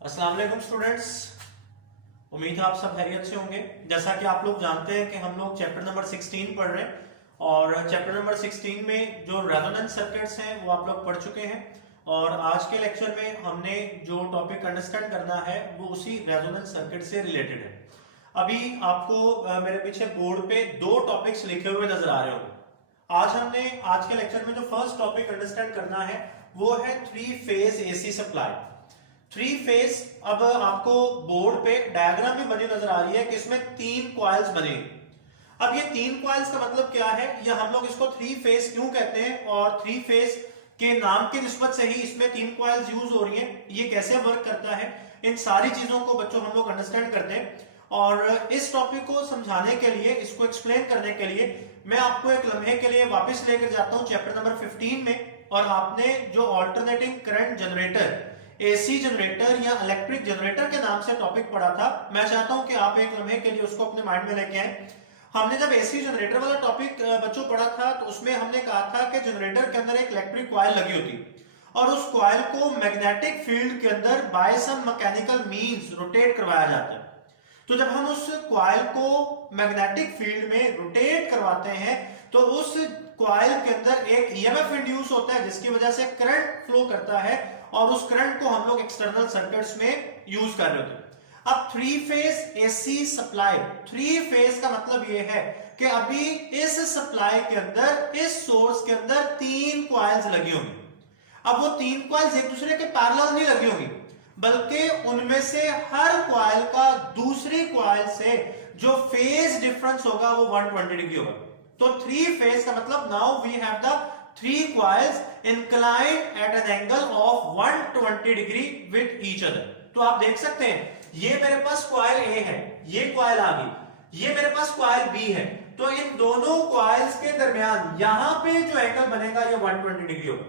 अस्सलाम वालेकुम स्टूडेंट्स। उम्मीद है आप सब खैरियत से होंगे। जैसा कि आप लोग जानते हैं कि हम लोग चैप्टर नंबर 16 पढ़ रहे हैं और चैप्टर नंबर 16 में जो रेजोनेंस सर्किट्स हैं वो आप लोग पढ़ चुके हैं और आज के लेक्चर में हमने जो टॉपिक अंडरस्टैंड करना है वो उसी रेजोनेंस सर्किट से रिलेटेड है। अभी आपको मेरे पीछे बोर्ड पे दो टॉपिक्स लिखे हुए नजर आ रहे होंगे। आज के लेक्चर में जो फर्स्ट टॉपिक अंडरस्टैंड करना है वो है three phase AC supply. Three phase, अब आपको बोर्ड पे डायग्राम भी बनी नजर आ रही है कि इसमें तीन कॉइल्स बने। अब ये तीन कॉइल्स का मतलब क्या है, या हम लोग इसको थ्री फेज क्यों कहते हैं और थ्री फेज के नाम की निस्बत से ही इसमें तीन कॉइल्स यूज हो रही हैं, ये कैसे वर्क करता है, इन सारी चीजों को बच्चों हम लोग अंडरस्टैंड करते हैं। और इस टॉपिक को समझाने के लिए, इसको एक्सप्लेन करने के लिए मैं आपको एक लम्हे के लिए वापस लेकर जाता हूं चैप्टर नंबर 15 में। और आपने जो alternating current generator, AC generator या इलेक्ट्रिक जनरेटर के नाम से टॉपिक पढ़ा था, मैं चाहता हूं कि आप एक लम्हे के लिए उसको अपने माइंड में लेके आए। हमने जब एसी जनरेटर वाला टॉपिक बच्चों पढ़ा था तो उसमें हमने कहा था कि जनरेटर के अंदर एक इलेक्ट्रिक कॉइल लगी होती और उस कॉइल को मैग्नेटिक फील्ड के अंदर bye some mechanical means rotate करवाया जाता है। तो जब हम उस कॉइल को मैग्नेटिक फील्ड में रोटेट करवाते हैं तो उस कॉइल के अंदर एक ईएमएफ इंड्यूस होता है जिसकी वजह से करंट फ्लो करता है और उस करंट को हम लोग एक्सटर्नल सर्किट्स में यूज कर रहे होते हैं। अब three phase AC supply, three phase का मतलब यह है कि अभी इस सप्लाई के अंदर, इस सोर्स के अंदर तीन कॉइल्स लगी होंगी। अब वो तीन कॉइल्स एक दूसरे के पैरेलल नहीं लगी होंगी, बल्कि उनमें से हर कॉइल का दूसरी कॉइल से जो फेज डिफरेंस होगा वो 120 डिग्री होगा। तो थ्री फेज का मतलब now we have the three coils inclined at an angle of 120 degree with each other। तो आप देख सकते हैं ये मेरे पास कॉइल A है, ये कॉइल आ गई, ये मेरे पास कॉइल B है। तो इन दोनों कॉइल्स के दरमियान यहां पे जो एंगल बनेगा ये 120 डिग्री होगा।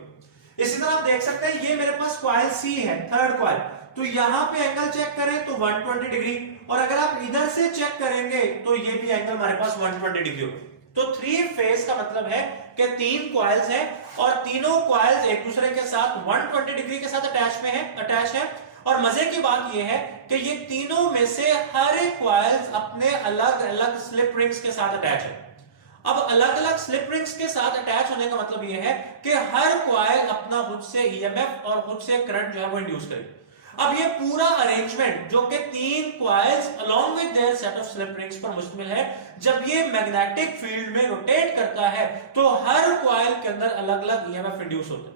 इसी तरह आप देख सकते हैं ये मेरे पास कॉइल C है, थर्ड कॉइल, तो यहां पे एंगल चेक करें तो 120 डिग्री, और अगर आप इधर से चेक करेंगे तो ये भी एंगल हमारे पास 120 डिग्री होगा। तो थ्री फेज का मतलब है कि तीन कॉइल्स हैं और तीनों कॉइल्स एक दूसरे के साथ 120 डिग्री के साथ अटैच है। और मजे की बात यह है कि ये तीनों में से हर एक कॉइल्स अपने अलग अलग स्लिप रिंग्स के साथ अटैच है। अब अलग अलग स्लिप रिंग्स के साथ अटैच होने का मतलब यह है कि हर कॉइल अपना खुद से ईएमएफ और खुद से करंट जो है वो इंड्यूस करेगी। अब ये पूरा अरेंजमेंट जो कि तीन coils along with their set of slip rings पर मुश्तमिल है, जब ये मैग्नेटिक फील्ड में रोटेट करता है तो हर कॉइल के अंदर अलग अलग ईएमएफ इंड्यूस होते हैं।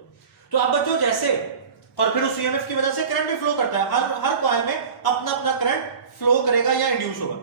तो अब बच्चों जैसे, और फिर उस ईएमएफ की वजह से करंट भी फ्लो करता है, हर कॉइल में अपना अपना करंट फ्लो करेगा या इंड्यूस होगा।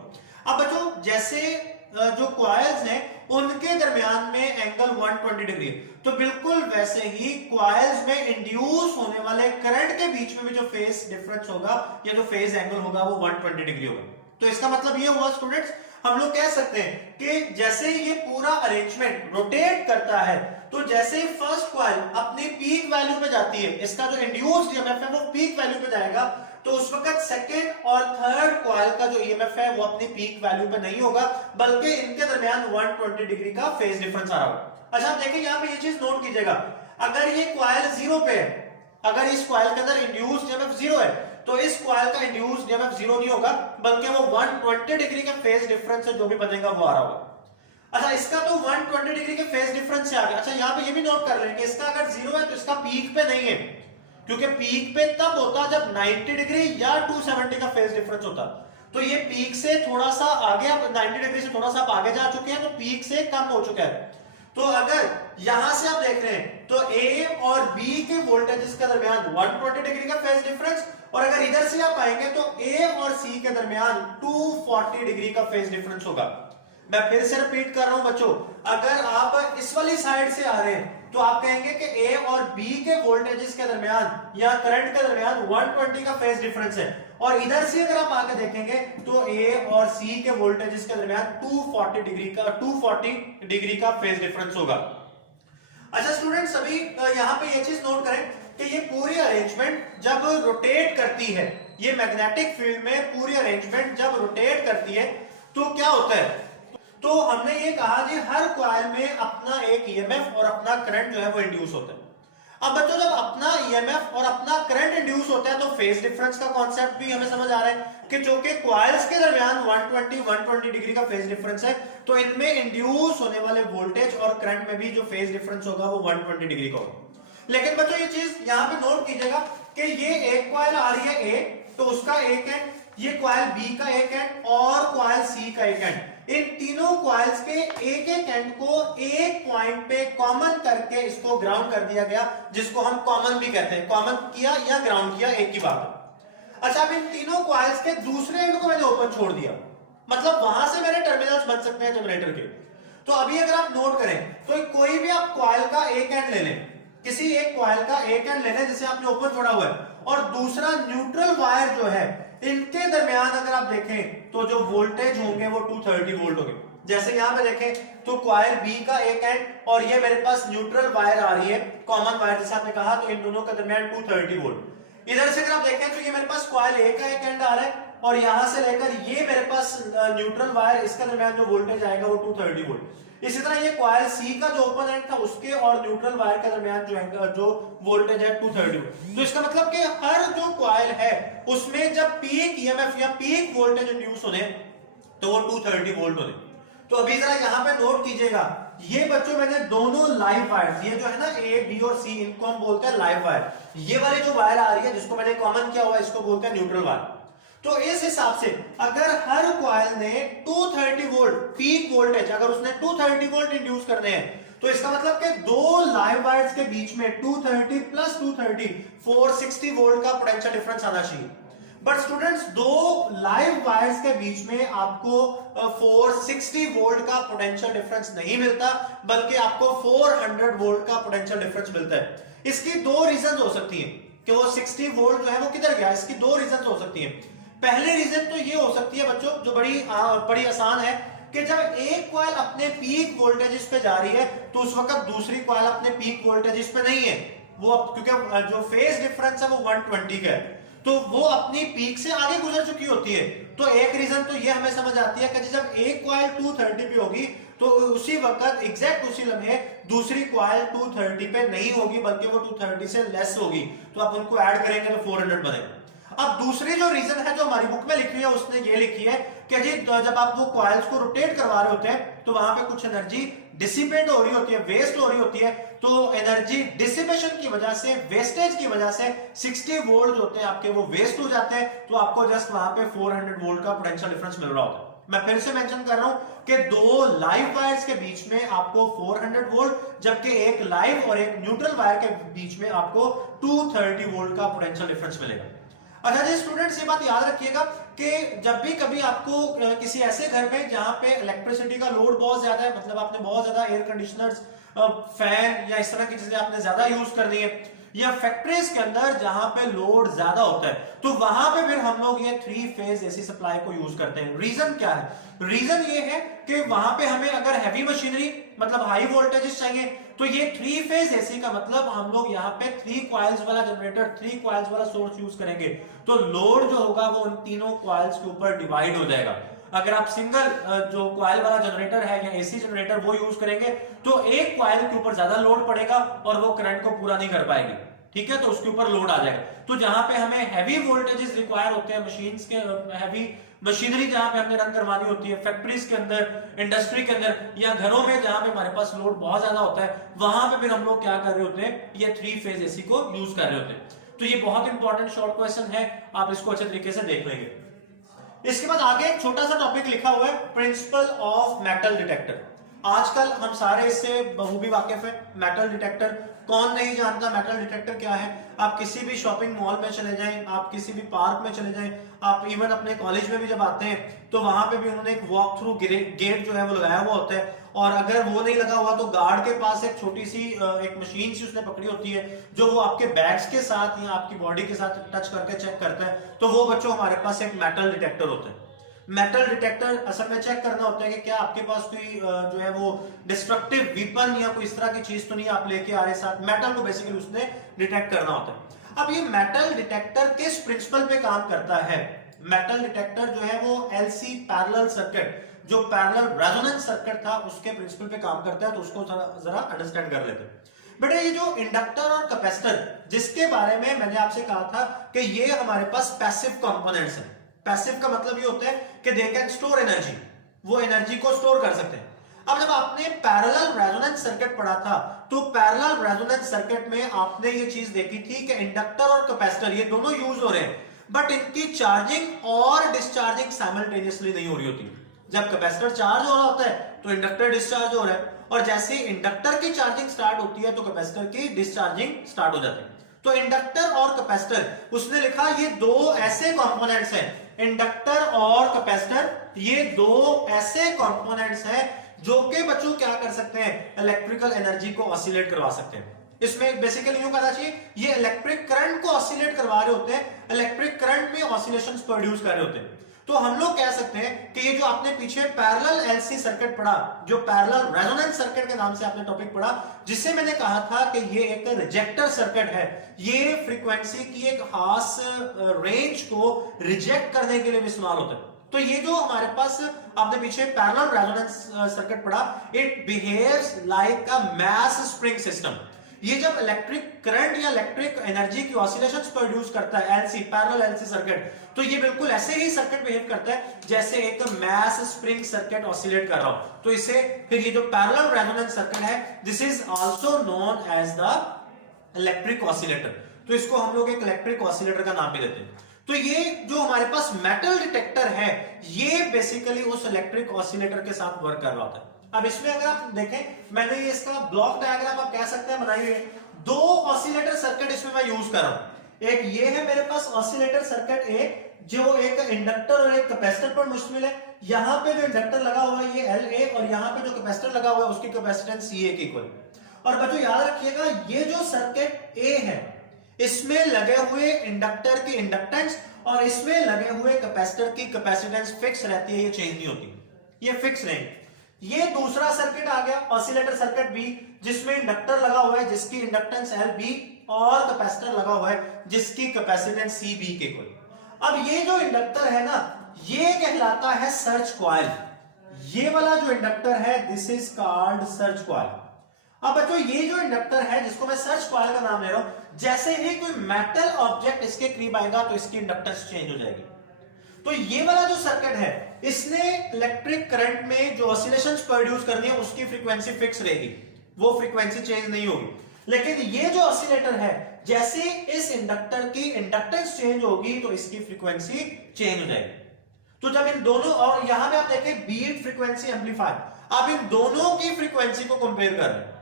अब बच्चों जैसे जो कॉइल्स हैं उनके दरमियान में एंगल 120 डिग्री, तो बिल्कुल वैसे ही कॉइल्स में इंड्यूस होने वाले करंट के बीच में भी जो फेज डिफरेंस होगा या जो फेज एंगल होगा वो 120 डिग्री होगा। तो इसका मतलब ये हुआ स्टूडेंट्स, हम लोग कह सकते हैं कि जैसे ये पूरा अरेंजमेंट रोटेट करता है तो जैसे ही फर्स्ट कॉइल अपनी पीक वैल्यू पे जाती है, इसका जो इंड्यूस्ड ईएमएफ है वो पीक वैल्यू पे जाएगा, तो उस वक्त सेकंड और थर्ड कॉइल का जो ईएमएफ है वो अपनी पीक वैल्यू पे नहीं होगा, बल्कि इनके दरमियान 120 डिग्री का फेज डिफरेंस आ रहा होगा। अच्छा आप देखिए यहां पे ये चीज नोट कीजिएगा, अगर ये कॉइल जीरो पे है, अगर इस कॉइल के अंदर इंड्यूस्ड ईएमएफ जीरो है तो इस कॉइल का इंड्यूस्ड ईएमएफ जीरो नहीं होगा, बल्कि वो 120 डिग्री का फेज डिफरेंस जो भी बनेगा वो आ रहा होगा। अच्छा इसका तो 120 डिग्री के फेज डिफरेंस से आ गया। अच्छा यहां पे ये भी नोट कर लें कि इसका अगर जीरो है तो इसका पीक पे नहीं है, क्योंकि पीक पे तब होता जब 90 डिग्री या 270 का फेज डिफरेंस होता। तो ये पीक से थोड़ा सा आगे, आप 90 डिग्री से थोड़ा सा आप आगे जा चुके हैं तो पीक से कम हो चुका है। तो अगर यहां से आप देख रहे हैं तो ए और बी के वोल्टेजेस के दरमियान 120 डिग्री का फेज डिफरेंस, और अगर इधर से आप आएंगे तो ए और सी के दरमियान 240 डिग्री का फेज डिफरेंस होगा। मैं फिर से रिपीट कर रहा हूं बच्चों, अगर आप इस वाली साइड से आ रहे हैं तो आप कहेंगे कि ए और बी के वोल्टेजेस के दरमियान या करंट के दरमियान 120 का फेज डिफरेंस है, और इधर से अगर आप आगे देखेंगे तो ए और सी के वोल्टेजेस के दरमियान 240 डिग्री का फेज डिफरेंस होगा। अच्छा स्टूडेंट्स अभी यहां पे ये चीज नोट करें कि ये पूरी अरेंजमेंट जब रोटेट करती है, ये मैग्नेटिक फील्ड में पूरी अरेंजमेंट जब रोटेट करती है तो क्या होता है, तो हमने ये कहा कि हर कॉइल में अपना एक ईएमएफ और अपना करंट जो है वो इंड्यूस होता है। अब बच्चों जब अपना ईएमएफ और अपना करंट इंड्यूस होता है तो फेज डिफरेंस का कॉन्सेप्ट भी हमें समझ आ रहा है कि जो कि कॉइल्स के दरमियान 120 डिग्री का फेज डिफरेंस है, तो इनमें इंड्यूस होने वाले वोल्टेज और करंट में भी जो फेज डिफरेंस होगा वो 120 डिग्री का होगा। लेकिन बच्चों ये चीज यहां पे नोट कीजिएगा कि ये एक कॉइल आ रही है ए, तो उसका एक एंड, ये कॉइल बी का एक एंड और कॉइल सी का एक एंड, इन तीनों कॉइल्स के एक एक एंड को एक पॉइंट पे कॉमन करके इसको ग्राउंड कर दिया गया, जिसको हम कॉमन भी कहते हैं, कॉमन किया या ग्राउंड किया एक ही बात है। अच्छा, अब इन तीनों कॉइल्स के दूसरे एंड को मैंने ओपन छोड़ दिया, मतलब वहां से मेरे टर्मिनल्स बन सकते हैं जनरेटर के। तो अभी अगर आप नोट करें तो कोई भी आप कॉइल का एक एंड ले लें, किसी एक कॉइल का एक एंड ले लें जिसे आपने ओपन छोड़ा हुआ है, और दूसरा न्यूट्रल वायर जो है, इनके दरमियान अगर आप देखें तो जो वोल्टेज होंगे वो 230 वोल्ट होंगे। जैसे यहां पे देखें तो कॉइल बी का एक एंड और ये मेरे पास न्यूट्रल वायर आ रही है, कॉमन वायर जैसे आपने कहा, तो इन दोनों के दरमियान 230 वोल्ट। इधर से अगर आप देखें तो ये मेरे पास कॉइल ए का एक एंड आ रहा है और यहां से लेकर ये मेरे पास न्यूट्रल वायर, इसके दरमियान जो वोल्टेज आएगा वो 230 वोल्ट। इसी तरह ये कॉइल सी का जो ओपन एंड था उसके और न्यूट्रल वायर के दरमियान जो वोल्टेज है 230 वोल्ट। तो इसका मतलब कि हर जो कॉइल है उसमें जब पीक ईएमएफ या पीक वोल्टेज इंड्यूस होने तो वो 230 वोल्ट होने। तो अभी जरा यहां पे नोट कीजिएगा, ये बच्चों मैंने दोनों लाइव वायर, ये जो है ना ए बी और सी, इनको हम बोलते हैं लाइव वायर। ये वाली जो वायर आ रही है जिसको मैंने कॉमन किया हुआ है, इसको बोलते हैं न्यूट्रल वायर। तो इस हिसाब से अगर हर कॉइल ने 230 वोल्ट पीक वोल्टेज, अगर उसने 230 वोल्ट इंड्यूस करने हैं, तो इसका मतलब कि दो लाइव वायर्स के बीच में 230 प्लस 230 460 वोल्ट का पोटेंशियल डिफरेंस आना चाहिए। बट स्टूडेंट्स, दो लाइव वायर्स के बीच में आपको 460 वोल्ट का पोटेंशियल डिफरेंस नहीं मिलता, बल्कि आपको 400 वोल्ट का पोटेंशियल डिफरेंस मिलता है। इसकी दो रीजन हो सकती है कि वो 60 वोल्ट जो है वो किधर गया। इसकी दो रीजन हो सकती है। पहली रीजन तो ये हो सकती है बच्चों, जो बड़ी आसान है, कि जब एक कॉइल अपने पीक वोल्टेजेस पे जा रही है तो उस वक्त दूसरी कॉइल अपने पीक वोल्टेजेस पे नहीं है, वो क्योंकि जो फेज डिफरेंस है वो 120 का है, तो वो अपनी पीक से आगे गुजर चुकी होती है। तो एक रीजन तो ये हमें समझ आती है कि जब एक कॉइल 230 पे होगी तो उसी वक्त एग्जैक्ट उसी लम्हे दूसरी कॉइल 230 पे नहीं होगी, बल्कि वो 230 से लेस होगी। तो आप उनको ऐड करेंगे तो 400 बनेगा। अब दूसरी जो रीजन है जो हमारी बुक में लिखी है, उसने ये लिखी है कि जी जब आप वो कॉइल्स को रोटेट करवा रहे होते हैं तो वहां पे कुछ एनर्जी डिसिपेट हो रही होती है, वेस्ट हो रही होती है। तो एनर्जी डिसिपेशन की वजह से, वेस्टेज की वजह से 60 वोल्ट होते हैं आपके, वो वेस्ट हो जाते हैं। तो आपको जस्ट वहां पे 400 वोल्ट का पोटेंशियल डिफरेंस मिल रहा होता है। मैं फिर से मेंशन कर रहा हूं कि दो लाइव वायर्स के बीच में आपको 400 वोल्ट, जबकि एक लाइव और एक न्यूट्रल वायर के बीच में आपको 230 वोल्ट का पोटेंशियल डिफरेंस मिलेगा। अच्छा जी स्टूडेंट्स, ये बात याद रखिएगा कि जब भी कभी आपको किसी ऐसे घर में जहां पे इलेक्ट्रिसिटी का लोड बहुत ज्यादा है, मतलब आपने बहुत ज्यादा एयर कंडीशनर्स, फैन या इस तरह की चीजें आपने ज्यादा यूज करनी है, या फैक्ट्रीज के अंदर जहां पे लोड ज्यादा होता है, तो वहां पे फिर हम लोग ये 3 फेज एसी सप्लाई को यूज करते हैं। रीजन क्या है? रीजन ये है कि वहां पे हमें अगर हैवी मशीनरी, मतलब हाई वोल्टेजेस चाहिए, तो ये 3 फेज एसी का मतलब हम लोग यहाँ पे 3 कॉइल्स वाला जनरेटर, 3 कॉइल्स वाला सोर्स यूज करेंगे, तो लोड जो होगा वो उन तीनों कॉइल्स के ऊपर डिवाइड हो जाएगा। अगर आप सिंगल जो कॉइल वाला जनरेटर है या एसी जनरेटर वो यूज करेंगे तो एक कॉइल के ऊपर ज्यादा लोड पड़ेगा और वो करंट को पूरा नहीं कर पाएगी, ठीक है, तो उसके ऊपर लोड आ जाएगा। तो जहां पे हमें हैवी वोल्टेजेस रिक्वायर होते हैं, मशीन्स के हैवी मशीनरी जहां पे हमने रन करवानी होती है, फैक्ट्रीज के अंदर, इंडस्ट्री के अंदर, या घरों में जहां पे हमारे पास लोड बहुत ज्यादा होता है, वहां पे फिर हम लोग क्या कर रहे होते हैं, ये 3 फेज एसी को यूज कर रहे होते हैं। तो ये बहुत इंपॉर्टेंट शॉर्ट क्वेश्चन है, आप इसको अच्छे तरीके से देख लेंगे। इसके बाद आगे एक छोटा सा टॉपिक लिखा हुआ है, प्रिंसिपल ऑफ मेटल डिटेक्टर। आजकल हम सारे इससे बखूबी वाकिफ है। मेटल डिटेक्टर कौन नहीं जानता, मेटल डिटेक्टर क्या है? आप किसी भी शॉपिंग मॉल में चले जाएं, आप किसी भी पार्क में चले जाएं, आप इवन अपने कॉलेज में भी जब आते हैं तो वहां पे भी उन्होंने एक वॉक थ्रू गेट जो है वो लगाया हुआ होता है, और अगर वो नहीं लगा हुआ तो गार्ड के पास एक छोटी सी एक मशीन सी उसने पकड़ी होती है, जो वो आपके बैग्स के साथ या आपकी बॉडी के साथ टच करके चेक करता है। तो वो बच्चों हमारे पास एक मेटल डिटेक्टर होता है। मेटल डिटेक्टर असल में चेक करना होता है कि क्या आपके पास कोई जो है वो डिस्ट्रक्टिव वीपन या कोई इस तरह की चीज तो नहीं आप लेके आ रहे साथ। मेटल को बेसिकली उसने डिटेक्ट करना होता है। अब ये मेटल डिटेक्टर किस प्रिंसिपल पे काम करता है? मेटल डिटेक्टर जो है वो एलसी पैरेलल सर्किट, जो पैरेलल रेजोनेंस सर्किट था, उसके प्रिंसिपल पे काम करता है। तो उसको जरा अंडरस्टैंड कर लेते हैं। बेटा ये जो इंडक्टर और कैपेसिटर जिसके बारे में मैंने आपसे कहा था कि ये हमारे पास पैसिव कंपोनेंट्स हैं। पैसिव का मतलब ये होता है कि दे कैन स्टोर एनर्जी, वो एनर्जी को स्टोर कर सकते हैं। अब जब आपने पैरेलल रेजोनेंस सर्किट पढ़ा था तो पैरेलल रेजोनेंस सर्किट में आपने ये चीज देखी थी कि इंडक्टर और कैपेसिटर ये दोनों यूज हो रहे हैं, बट इनकी चार्जिंग और डिस्चार्जिंग साइमल्टेनियसली नहीं हो रही होती। जब कैपेसिटर चार्ज हो रहा होता है तो इंडक्टर डिस्चार्ज हो रहा है, और जैसे इंडक्टर की चार्जिंग स्टार्ट होती है तो कैपेसिटर की डिस्चार्जिंग स्टार्ट हो जाती है। तो इंडक्टर और कैपेसिटर उसने लिखा ये दो ऐसे कंपोनेंट्स हैं, इंडक्टर और कैपेसिटर ये दो ऐसे कंपोनेंट्स हैं जो कि बच्चों क्या कर सकते हैं, इलेक्ट्रिकल एनर्जी को ऑसिलेट करवा सकते हैं। इसमें बेसिकली यूं कहना चाहिए ये इलेक्ट्रिक करंट को ऑसिलेट करवा रहे होते हैं, इलेक्ट्रिक करंट में ऑसिलेशंस प्रोड्यूस कर रहे होते हैं। तो हम लोग कह सकते हैं कि ये जो आपने पीछे पैरेलल एलसी सर्किट पढ़ा, जो पैरेलल रेजोनेंस सर्किट के नाम से आपने टॉपिक पढ़ा, जिससे मैंने कहा था कि ये एक रिजेक्टर सर्किट है, ये फ्रीक्वेंसी की एक खास रेंज को रिजेक्ट करने के लिए भी इस्तेमाल होता है। तो ये जो हमारे पास आपने पीछे पैरेलल रेजोनेंस सर्किट पढ़ा, it behaves like a mass spring system. ये जब इलेक्ट्रिक करंट या इलेक्ट्रिक एनर्जी की ऑसिलेशंस प्रोड्यूस करता है एलसी, पैरेलल एलसी सर्किट, तो ये बिल्कुल ऐसे ही सर्किट बिहेव करता है जैसे एक मास स्प्रिंग सर्किट ऑसिलेट कर रहा हो। तो इसे फिर ये जो पैरेलल रेजोनेंस सर्किट है, this is also known as the electric oscillator. तो इसको हम लोग एक इलेक्ट्रिक ऑसिलेटर का नाम भी देते हैं। तो ये जो हमारे पास मेटल डिटेक्टर है, ये बेसिकली उस इलेक्ट्रिक ऑसिलेटर के साथ वर्क कर रहा होता है। अब इसमें अगर आप देखें, मैंने ये इसका ब्लॉक डायग्राम आप कह सकते हैं बनाई हुई, दो ऑसिलेटर सर्किट इसमें मैं यूज कर रहा हूं। एक ये है मेरे पास ऑसिलेटर सर्किट ए, जो एक इंडक्टर और एक कैपेसिटर पर मुश्तमिल है। यहां पे जो इंडक्टर लगा हुआ है ये LA, और यहां पे जो कैपेसिटर लगा हुआ है उसकी कैपेसिटेंस CA के इक्वल। और बच्चों याद रखिएगा ये जो सर्किट ए है, इसमें लगे हुए इंडक्टर की इंडक्टेंस और इसमें लगे हुए कैपेसिटर की कैपेसिटेंस फिक्स रहती है, ये चेंज नहीं होती, ये फिक्स नहीं। ये दूसरा सर्किट आ गया ऑसिलेटर सर्किट बी, जिसमें इंडक्टर लगा हुआ है जिसकी इंडक्टेंस LB और कैपेसिटर लगा हुआ है जिसकी कैपेसिटेंस CB के इक्वल। अब ये जो इंडक्टर है ना, ये कहलाता है सर्च कॉइल। ये वाला जो इंडक्टर है this is called search coil. अब बच्चों ये जो इंडक्टर है जिसको मैं सर्च कॉइल का नाम ले रहा हूं, जैसे ही कोई मेटल ऑब्जेक्ट इसके करीब आएगा तो इसकी इंडक्टेंस चेंज हो जाएगी। तो ये वाला जो सर्किट है, इसने इलेक्ट्रिक करंट में जो ऑसिलेशंस प्रोड्यूस करनी है उसकी फ्रीक्वेंसी फिक्स रहेगी, वो फ्रीक्वेंसी चेंज नहीं होगी। लेकिन ये जो ऑसिलेटर है, जैसे इस इंडक्टर की इंडक्टेंस चेंज होगी तो इसकी फ्रीक्वेंसी चेंज हो जाएगी। तो जब इन दोनों, और यहां पे आप देखें बीट फ्रीक्वेंसी एम्पलीफायर, आप इन दोनों की फ्रीक्वेंसी को कंपेयर कर रहे हैं।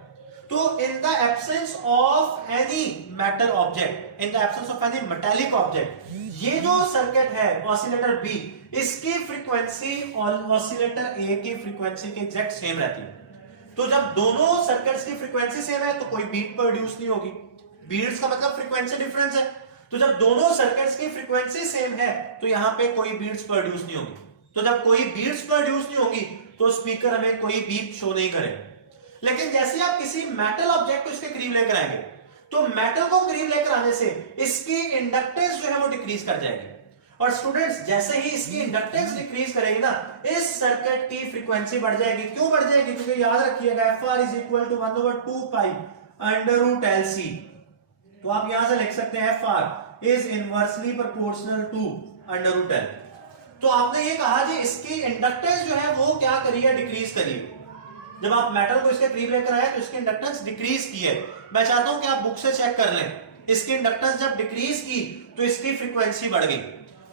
तो in the absence of any metal object, in the absence of any metallic object, ये जो सर्किट है ऑसिलेटर बी, इसकी फ्रीक्वेंसी और ऑसिलेटर ए की फ्रीक्वेंसी के एग्जैक्ट सेम रहती है। तो जब दोनों सर्किट्स की फ्रीक्वेंसी सेम है तो कोई बीट प्रोड्यूस नहीं होगी। बीट्स का मतलब फ्रीक्वेंसी डिफरेंस है। तो जब दोनों सर्किट्स की फ्रीक्वेंसी सेम है तो यहां पे कोई बीट्स प्रोड्यूस नहीं होगी। तो जब कोई बीट्स प्रोड्यूस नहीं होगी तो स्पीकर हमें कोई बीप शो नहीं करेगा। लेकिन जैसे आप किसी मेटल ऑब्जेक्ट को इसके करीब लेकर आएंगे तो मेटल को करीब लेकर आने से इसकी इंडक्टेंस जो है वो डिक्रीज कर जाएगी। और स्टूडेंट्स जैसे ही इसकी इंडक्टेंस डिक्रीज करेगी ना, इस सर्किट की फ्रीक्वेंसी बढ़ जाएगी। क्यों बढ़ जाएगी? क्योंकि याद रखिएगा FR is equal to 1/2 pi under root LC। तो आप यहां से लिख सकते हैं FR is inversely proportional to under root L। तो आपने ये कहा जी इसकी इंडक्टेंस जो है वो क्या करी है, डिक्रीज करी है। जब आप मेटल को इसके करीब लेकर आए तो इसकी इंडक्टेंस डिक्रीज की है। मैं चाहता हूं कि आप बुक से चेक कर लें, इसकी इंडक्टेंस जब डिक्रीज की तो इसकी फ्रीक्वेंसी बढ़ गई।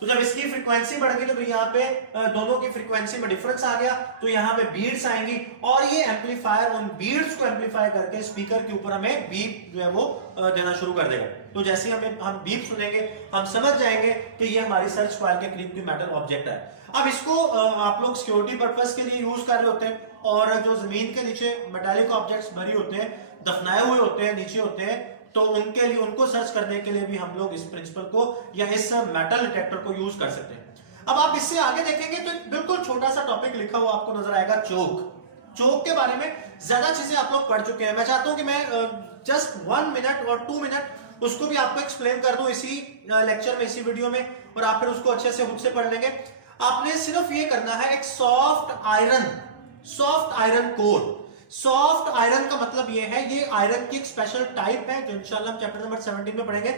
तो जब इसकी फ्रीक्वेंसी बढ़ गई तो यहाँ पे दोनों की फ्रीक्वेंसी में डिफरेंस आ गया, तो यहाँ पे बीट्स आएंगी और ये एम्पलीफायर उन बीट्स को एम्पलीफाई करके स्पीकर के ऊपर हमें बीप जो है वो देना शुरू कर देगा। तो जैसे हम बीप सुनेंगे हम समझ जाएंगे कि ये हमारी सर्च कॉइल के करीब की मेटल ऑब्जेक्ट है। अब इसको आप लोग सिक्योरिटी पर्पस के लिए यूज कर रहे होते हैं, और जो जमीन के नीचे मेटालिक ऑब्जेक्ट्स भरी होते हैं, दफनाए हुए होते हैं, नीचे होते हैं, तो उनके लिए, उनको सर्च करने के लिए भी हम लोग इस प्रिंसिपल को या इस मेटल डिटेक्टर को यूज कर सकते हैं। अब आप इससे आगे देखेंगे तो बिल्कुल छोटा सा टॉपिक लिखा हुआ आपको नजर आएगा, चोक। चोक के बारे में ज्यादा चीजें आप लोग पढ़ चुके हैं। मैं चाहता हूं कि मैं जस्ट 1 मिनट और 2 मिनट उसको भी आपको एक्सप्लेन कर दूं इसी लेक्चर में, इसी वीडियो में, और आप फिर उसको अच्छे से खुद से पढ़ लेंगे। आपने सिर्फ ये करना है, एक soft iron core, soft iron का मतलब ये है, ये आयरन की एक स्पेशल टाइप है जो इंशाल्लाह हम चैप्टर नंबर 17 में पढ़ेंगे।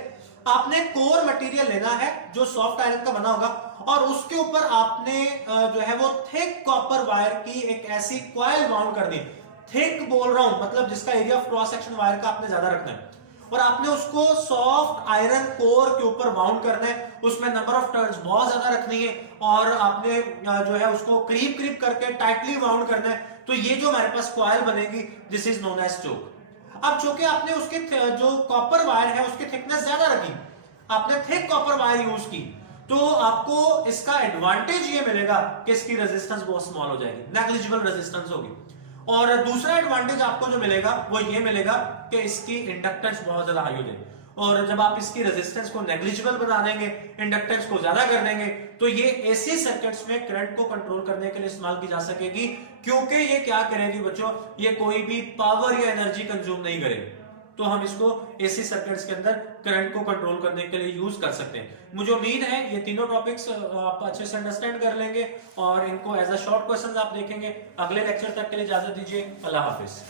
आपने कोर मटेरियल लेना है जो सॉफ्ट आयरन का बना होगा और उसके ऊपर आपने जो है वो थिक कॉपर वायर की एक ऐसी कॉइल माउंट करनी है। थिक बोल रहा हूं मतलब जिसका area of cross section wire का आपने ज्यादा रखना है और आपने उसको सॉफ्ट आयरन कोर के ऊपर माउंट करना है। उसमें नंबर ऑफ टर्न्स बहुत ज्यादा रखनी है और आपने जो है उसको करीब करीब करके टाइटली माउंट करना है। तो ये जो हमारे पास कॉइल बनेगी दिस इज नोन एज चोक। अब चूंकि आपने उसके जो कॉपर वायर है उसकी थिकनेस ज्यादा रखी, आपने थिक कॉपर वायर यूज की, तो आपको इसका एडवांटेज ये मिलेगा कि इसकी रेजिस्टेंस बहुत स्मॉल हो जाएगी, नेग्लिजिबल रेजिस्टेंस होगी। और दूसरा एडवांटेज आपको जो मिलेगा वो ये मिलेगा कि इसकी इंडक्टेंस बहुत ज्यादा हाई हो जाएगी। और जब आप इसकी रेजिस्टेंस को नेग्लिजिबल बना देंगे, इंडक्टेंस को ज्यादा कर देंगे, तो ये एसी सर्किट्स में करंट को कंट्रोल करने के लिए इस्तेमाल की जा सकेगी। क्योंकि ये क्या करेगी बच्चों, ये कोई भी पावर या एनर्जी कंज्यूम नहीं करेगी। तो हम इसको एसी सर्किट्स के अंदर करंट को कंट्रोल करने के लिए यूज कर सकते हैं। मुझे उम्मीद है ये तीनों टॉपिक्स आप अच्छे से अंडरस्टैंड कर लेंगे और इनको एज अ शॉर्ट क्वेश्चन आप देखेंगे। अगले लेक्चर तक के लिए इजाजत दीजिए। अल्लाह हाफिज।